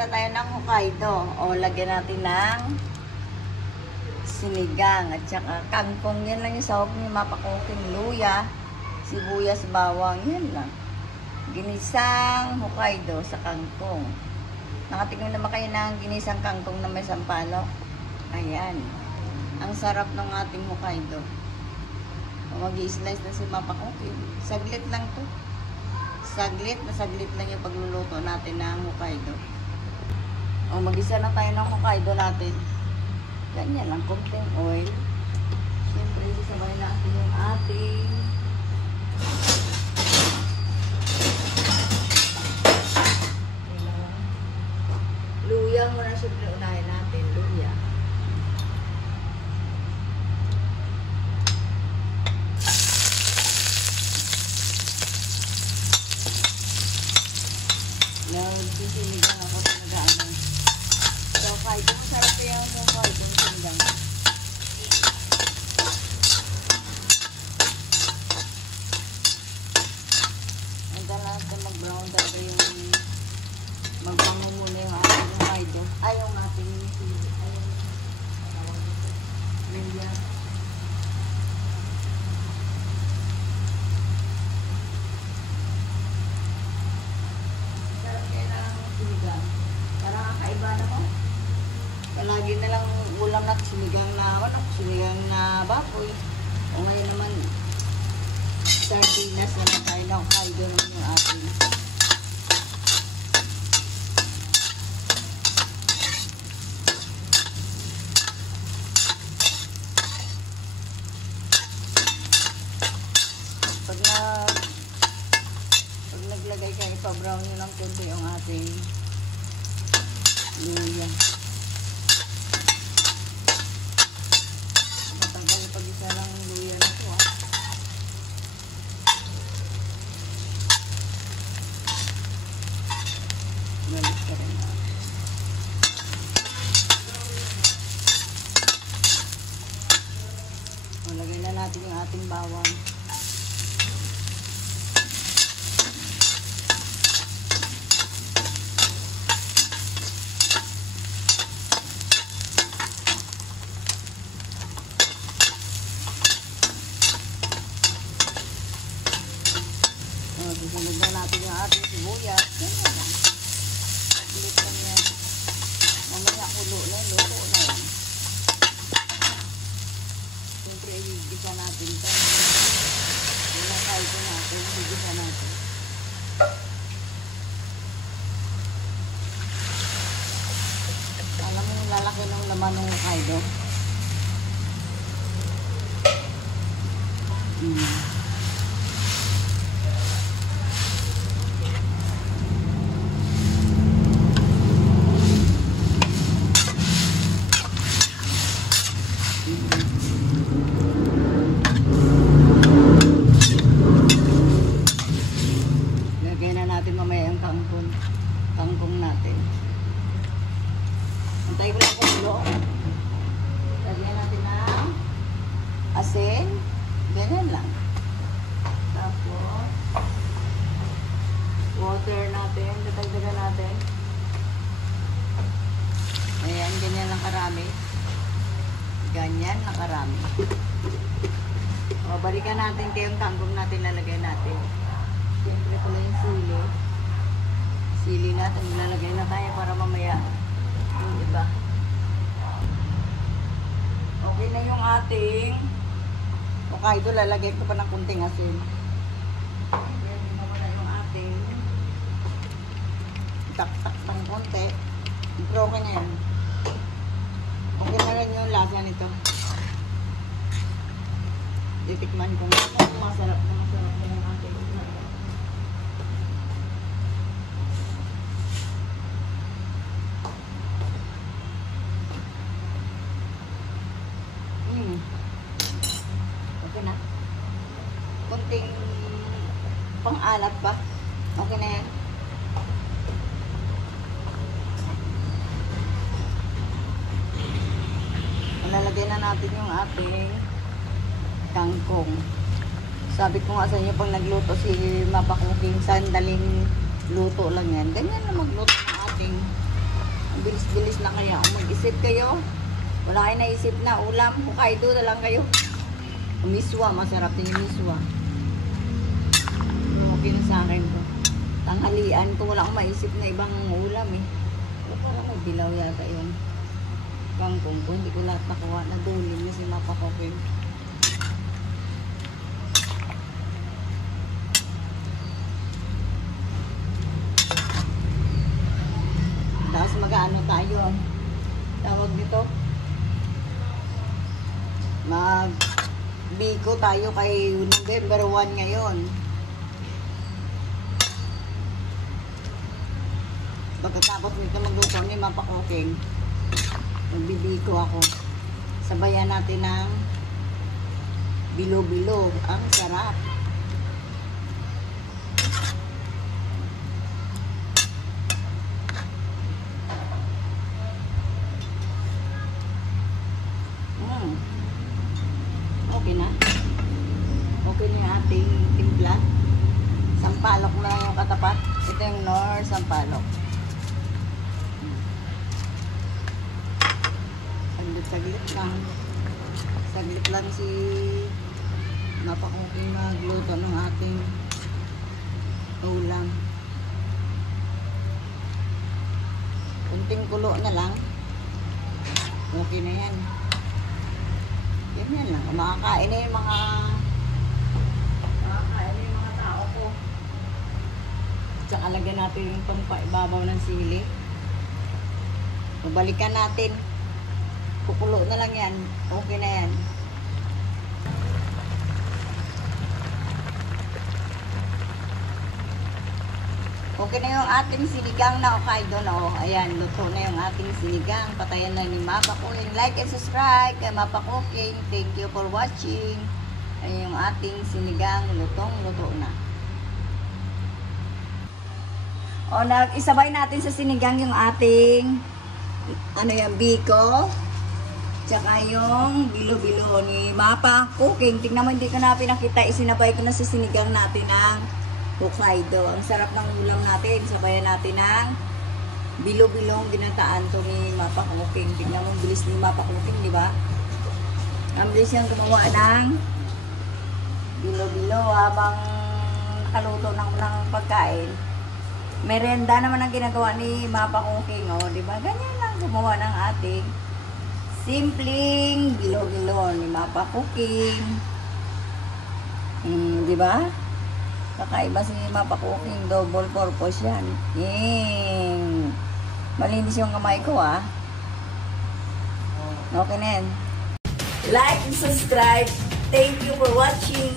Magigisa tayo ng Hokkaido. O, lagyan natin ng sinigang at saka kangkong. Yan lang yung sahog ni mapakuking luya, sibuyas, bawang. Yan lang. Ginisang Hokkaido sa kangkong. Nakatingin naman kayo ng ginisang kangkong na may sampalok. Ayan. Ang sarap ng ating Hokkaido. Mag-i-slice na si mapakuking. Saglit lang to. Saglit lang yung pagluluto natin ng Hokkaido. O, mag-isa na tayo ng Hokkaido natin. Ganyan lang, konting oil. Siyempre, sasabay natin yung ating luya muna. Siyempre, unahin natin luya. Sinigang ako talaga ano. So, kahit masarap yung mukha, itong sinigang. Handa natin mag-brown talaga yung magbango muna yung ating Hokkaido. Ay, yung ating luya. Lagi na lang ulam na sinigang na manok, sinigang na baboy. O ngayon naman, sardinas na lang tayo na Hokkaido naman yung ating. Pag naglagay kayo, ipa-brown nyo ng konti yung ating luya. Lagay na natin yung ating bawang. Susunod na natin yung ating sibuyas. Ganyan lang. Ulit lang yan. Mamaya kulo na, luto na yan. Siyempre, igisa natin ito. Ilang kahit natin, igisa natin. Alam mo yung lalaki ng laman ng Hokkaido? Kangkong natin. Antay ko lang kumulo. Lagyan natin ng asin. Ganyan lang. Tapos water natin. Datagdagan natin. Ayan, ganyan lang karami. Ganyan lang karami. O, balikan natin kayong kangkong natin lalagay natin. Siyempre pala yung sili. Sili natin, ilalagay na tayo para mamaya yung iba. Okay na yung ating Hokkaido, lalagay ko pa ng kunting asin. Yan, mawala yung ating tak-tak ng konti. Pero okay na yan. Okay na rin yung lasa nito. Titikman ko na. Masarap na yung ating okay na. Kunting pang-alat pa. Okay na yan. Lalagay na natin yung ating kangkong. Sabi ko nga sa inyo, pag nagluto si mapakuking, sandaling luto lang yan. Ganyan na magluto ng ating Ang bilis-bilis na kaya. Kung mag-isip kayo, wala kayo naisip na ulam, Hokkaido na lang kayo. Miswa, masarap din yung miswa. Okay na sa akin to. Tanghalian ko, wala akong maisip na ibang ulam eh. Parang may dilaw yata yun. Kangkong ko, hindi ko lahat nakuha. Nadulin kasi mapakopin. Tapos mag-ano tayo. Tawag dito. Mag-biko tayo kay November 1 ngayon. Pagkatapos nito magluto ni Mapa Cooking, magbibiko ako. Sabayan natin ng bilo-bilo. Ang sarap. Okay na. Okay na yung ating timpla. Sampalok na lang yung katapat. Ito yung Nor Sampalok. Saglit lang. Saglit lang si Mapa Cooking magluto ng ating ulam. Kunting kulo na lang. Okay na yan. Ganyan lang. Makakain na yung mga tao ko. Tsaka lagyan natin yung pampaibabaw ng sili. Babalikan natin. Kukulo na lang yan. Okay na yan. Okay na yung ating sinigang na Hokkaido na oh. Ayan, luto na yung ating sinigang. Patayan na ni Mapa Cooking. Like and subscribe kay Mapa Cooking. Thank you for watching. Ayan yung ating sinigang. Lutong-luto na. O, isabay natin sa sinigang yung ating biko. Tsaka yung bilo-bilo ni Mapa Cooking. Tingnan mo, hindi ko na pinakita. Isinabay ko na sa sinigang natin ang Hokkaido. Ang sarap ng ulam natin. Sabayan natin ng bilo-bilong ginataan to ni Mapa Cooking. Tingnan mo, bilis ni Mapa Cooking, di ba? Ang bilis siyang gumawa ng bilo-bilo habang nakaluto ng pagkain. Merenda naman ang ginagawa ni Mapa Cooking. O, di ba? Ganyan lang gumawa ng ating simpleng bilo-bilo ni Mapa Cooking. Di ba? Kakaiba si Mapa Cooking. Double purpose yan. Malinis yung kamay ko ah. Okay na yan. Like and subscribe. Thank you for watching.